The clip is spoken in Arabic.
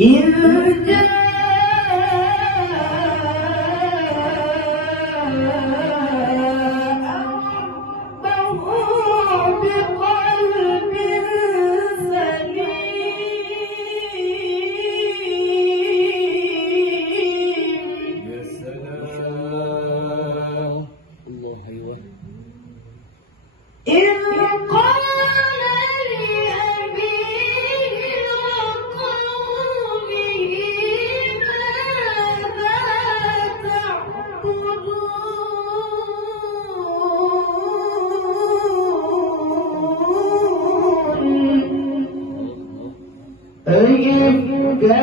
إذ جاء ربه بقلب سليم. يا سلام. الله. أيوه. إذ قال لأبيه وقومه ماذا تعبدون أئفكا